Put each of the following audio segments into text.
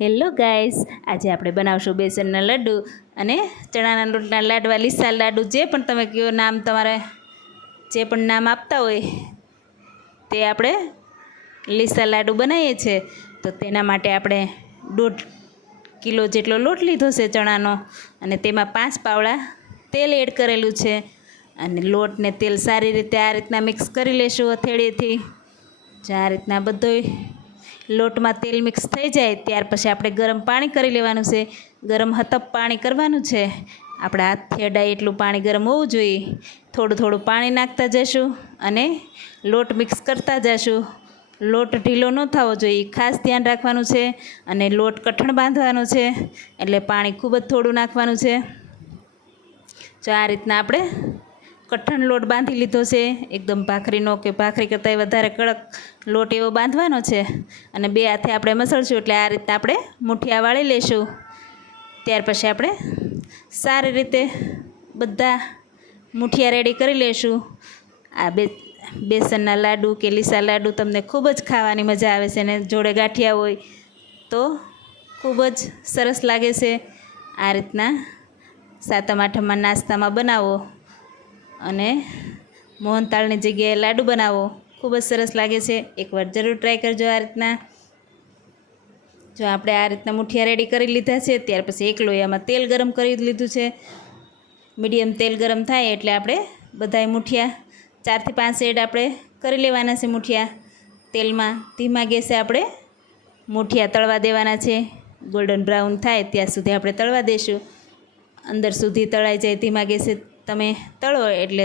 Hello guys, આજે આપણે બનાવશું બેસનના લડ્ડુ અને ચણાના લોટના લાડવા, લીસા લાડુ, જે પણ તમે કયો નામ તમારે, જે પણ નામ આપતા હોય, તે આપણે લીસા લાડુ બનાવીએ છીએ. તો તેના માટે આપણે દોઢ કિલો જેટલો લોટ લીધો છે ચણાનો અને તેમાં પાંચ પાવડા તેલ એડ કરેલું છે અને લોટને તેલ સારી રીતે આ રીતના મિક્સ કરી લેશું હથેળીથી જે આ રીતના બધોય લોટમાં તેલ મિક્સ થઈ જાય, ત્યાર પછી આપણે ગરમ પાણી કરી લેવાનું છે. ગરમ હતપ પાણી કરવાનું છે. આપણે હાથથી અડાય એટલું પાણી ગરમ હોવું જોઈએ. થોડું થોડું પાણી નાખતા જઈશું અને લોટ મિક્સ કરતા જઈશું. લોટ ઢીલો ન થવો જોઈએ ખાસ ધ્યાન રાખવાનું છે અને લોટ કઠણ બાંધવાનો છે, એટલે પાણી ખૂબ જ થોડું નાખવાનું છે. જો આ રીતના આપણે કઠણ લોટ બાંધી લીધો છે. એકદમ ભાખરીનો કે ભાખરી કરતાંય વધારે કડક લોટ એવો બાંધવાનો છે. અને બે હાથે આપણે મસળશું એટલે આ રીતના આપણે મુઠિયા વાળી લઈશું ત્યાર પછી આપણે સારી રીતે બધા મુઠિયા રેડી કરી લઈશું આ બે, બેસનના લાડુ કે લીસા લાડુ તમને ખૂબ જ ખાવાની મજા આવે છે અને જોડે ગાંઠિયા હોય તો ખૂબ જ સરસ લાગે છે. આ રીતના સાતમ આઠમમાં નાસ્તામાં બનાવો. અને મોહનતાળની જગ્યાએ લાડુ બનાવો. ખૂબ જ સરસ લાગે છે. એકવાર જરૂર ટ્રાય કરજો આ રીતના. જો આપણે આ રીતના મુઠિયા રેડી કરી લીધા છે, ત્યાર પછી એક લોયામાં તેલ ગરમ કરી લીધું છે. મીડિયમ તેલ ગરમ થાય એટલે આપણે બધાય મુઠિયા ચારથી પાંચ એડ આપણે કરી લેવાના છે મુઠિયા. તેલમાં ધીમા ગેસે આપણે મુઠિયા તળવા દેવાના છે. ગોલ્ડન બ્રાઉન થાય ત્યાં સુધી આપણે તળવા દઈશું અંદર સુધી તળાઈ જાય ધીમા ગેસે તમે તળો એટલે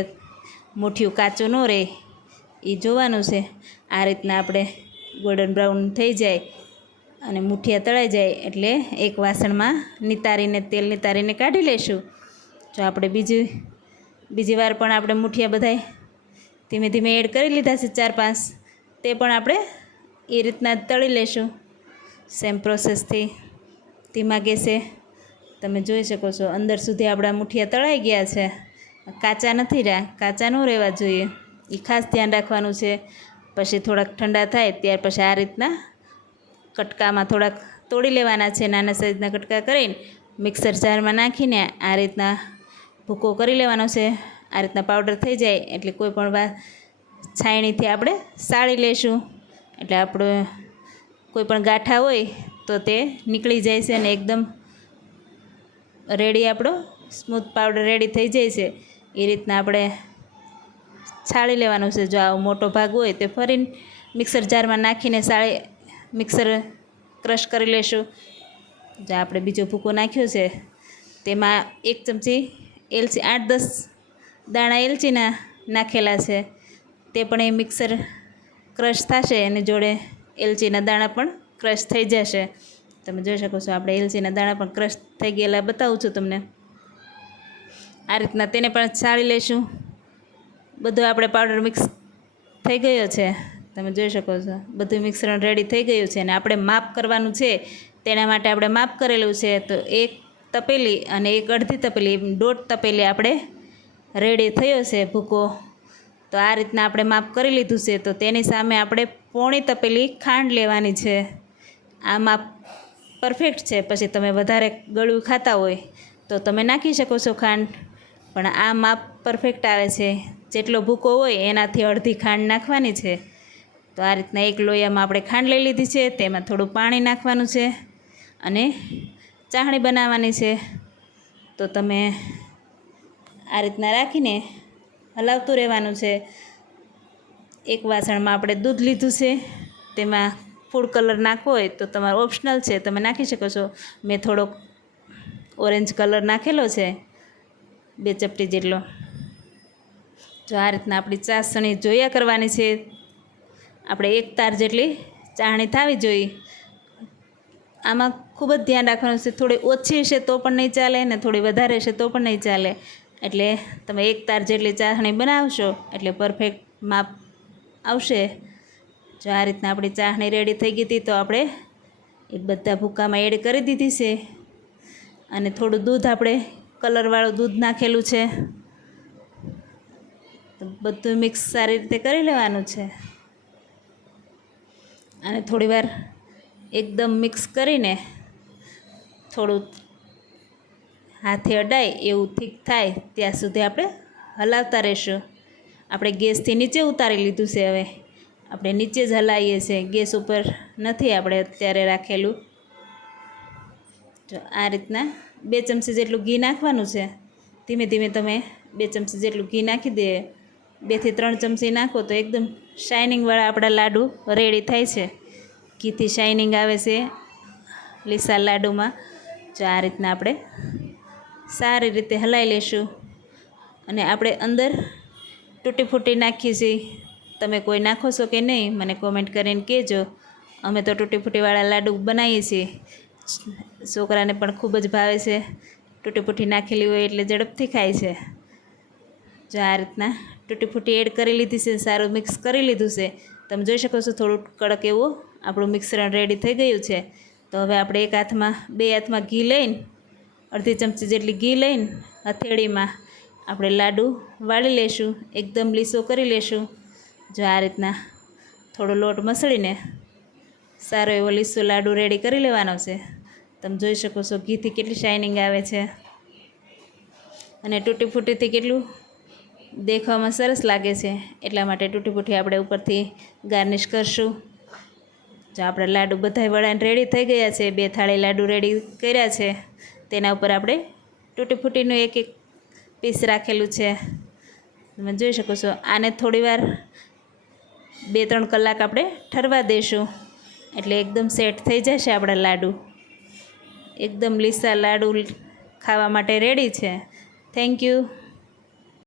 મુઠિયું કાચું ન રહે એ જોવાનું છે. આ રીતના આપણે ગોલ્ડન બ્રાઉન થઈ જાય અને મુઠિયા તળાઈ જાય એટલે એક વાસણમાં નિતારીને, તેલ નિતારીને કાઢી લઈશું જો આપણે બીજી બીજી વાર પણ આપણે મુઠિયા બધાય ધીમે ધીમે એડ કરી લીધા છે ચાર પાંચ, તે પણ આપણે એ રીતના તળી લઈશું સેમ પ્રોસેસથી ધીમા ગેસે તમે જોઈ શકો છો, અંદર સુધી આપણા મુઠિયા તળાઈ ગયા છે. કાચા નથી રહ્યા કાચા ન રહેવા જોઈએ. એ ખાસ ધ્યાન રાખવાનું છે. પછી થોડાક ઠંડા થાય, ત્યાર પછી આ રીતના કટકામાં થોડાક તોડી લેવાના છે, નાના સાઈઝના કટકા કરીને મિક્સર જારમાં નાખીને આ રીતના ભૂકો કરી લેવાનો છે. આ રીતના પાવડર થઈ જાય એટલે કોઈ પણ વા, છાયણીથી આપણે સાળી લેશું. એટલે આપણે કોઈ પણ ગાંઠા હોય તો તે નીકળી જાય છે અને એકદમ રેડી આપણો સ્મૂથ પાવડર રેડી થઈ જાય છે. એ રીતના આપણે છાળી લેવાનું છે. જો આવો મોટો ભાગ હોય તે ફરીને મિક્સર જારમાં નાખીને સાળી મિક્સર ક્રશ કરી લેશું. જો આપણે બીજો ભૂકો નાખ્યો છે, તેમાં એક ચમચી એલચી, આઠ દસ દાણા એલચીના નાખેલા છે. તે પણ એ મિક્સર ક્રશ થશે અને જોડે એલચીના દાણા પણ ક્રશ થઈ જશે. તમે જોઈ શકો છો, આપણે એલચીના દાણા પણ ક્રશ થઈ ગયેલા બતાવું છું તમને. આ રીતના તેને પણ ચાળી લઈશું. બધો આપણે પાવડર મિક્સ થઈ ગયો છે. તમે જોઈ શકો છો. બધું મિશ્રણ રેડી થઈ ગયું છે અને આપણે માપ કરવાનું છે. તેના માટે આપણે માપ કરેલું છે. તો એક તપેલી અને એક અડધી તપેલી દોઢ તપેલી આપણે રેડી થયો છે ભૂકો. તો આ રીતના આપણે માપ કરી લીધું છે. તો તેની સામે આપણે પોણી તપેલી ખાંડ લેવાની છે. આ માપ પરફેક્ટ છે. પછી તમે વધારે ગળ્યું ખાતા હોય તો તમે નાખી શકો છો ખાંડ. પણ આ માપ પરફેક્ટ આવે છે. જેટલો ભૂકો હોય એનાથી અડધી ખાંડ નાખવાની છે. તો આ રીતના એક લોયામાં આપણે ખાંડ લઈ લીધી છે, તેમાં થોડું પાણી નાખવાનું છે અને ચાહણી બનાવવાની છે. તો તમે આ રીતના રાખીને હલાવતું રહેવાનું છે. એક વાસણમાં આપણે દૂધ લીધું છે, તેમાં ફૂડ કલર નાખવો હોય તો તમારો ઓપ્શનલ છે, તમે નાખી શકો છો. મેં થોડોક ઓરેન્જ કલર નાખેલો છે. બે ચપટી જેટલો. જો આ રીતના આપણી ચાસણી જોયા કરવાની છે. આપણે એક તાર જેટલી ચાસણી થવી જોઈએ. આમાં ખૂબ જ ધ્યાન રાખવાનું છે. થોડી ઓછી હશે તો પણ નહીં ચાલે ને થોડી વધારે હશે તો પણ નહીં ચાલે. એટલે તમે એક તાર જેટલી ચાસણી બનાવશો એટલે પરફેક્ટ માપ આવશે. જો આ રીતના આપણી ચાસણી રેડી થઈ ગઈ હતી તો આપણે એ બધા ભૂકામાં એડ કરી દીધી છે. અને થોડું દૂધ આપણે કલરવાળું દૂધ નાખેલું છે. તો બધું મિક્સ સારી રીતે કરી લેવાનું છે. અને થોડીવાર એકદમ મિક્સ કરીને થોડું હાથે અડાય એવું ઠીક થાય ત્યાં સુધી આપણે હલાવતા રહીશું. આપણે ગેસથી નીચે ઉતારી લીધું છે હવે. આપણે નીચે જ હલાવીએ છીએ. ગેસ ઉપર નથી આપણે અત્યારે રાખેલું. જો આ રીતના બે ચમચી જેટલું ઘી નાખવાનું છે. ધીમે ધીમે તમે બે ચમચી જેટલું ઘી નાખી દે. બેથી ત્રણ ચમચી નાખો તો એકદમ શાઇનિંગવાળા આપણા લાડુ રેડી થાય છે. ઘીથી શાઇનિંગ આવે છે લીસા લાડુમાં. જો આ રીતના આપણે સારી રીતે હલાવી લેશું. અને આપણે અંદર તૂટી ફૂટી નાખીએ છીએ. તમે કોઈ નાખો છો કે નહીં, મને કોમેન્ટ કરીને કહેજો. અમે તો તૂટી ફૂટીવાળા લાડુ બનાવીએ છીએ. છોકરાને પણ ખૂબ જ ભાવે છે. તૂટી ફૂટી નાખેલી હોય એટલે ઝડપથી ખાય છે. જો આ રીતના તૂટી ફૂટી એડ કરી લીધી છે, સારું મિક્સ કરી લીધું છે, તમે જોઈ શકો છો થોડું કડક એવું આપણું મિશ્રણ રેડી થઈ ગયું છે. તો હવે આપણે એક હાથમાં, બે હાથમાં ઘી લઈને, અડધી ચમચી જેટલી ઘી લઈને હથેળીમાં આપણે લાડુ વાળી લેશું, એકદમ લીસો કરી લેશું. જો આ રીતના થોડો લોટ મસળીને સારો એવો લીસો લાડુ રેડી કરી લેવાનો છે. તમે જોઈ શકો છો, ઘીથી કેટલી શાઇનિંગ આવે છે. અને તૂટી ફૂટીથી કેટલું દેખવામાં સરસ લાગે છે. એટલા માટે તૂટી ફૂટી આપણે ઉપરથી ગાર્નિશ કરશું. જો આપણા લાડુ બધાય વડાને રેડી થઈ ગયા છે, બે થાળી લાડુ રેડી કર્યા છે, તેના ઉપર આપણે તૂટી ફૂટીનું એક એક પીસ રાખેલું છે. તમે જોઈ શકો છો, આને થોડીવાર બે ત્રણ કલાક આપણે ઠરવા દઈશું એટલે એકદમ સેટ થઈ જશે આપણા લાડુ. એકદમ લીસા લાડુ ખાવા માટે રેડી છે. Thank you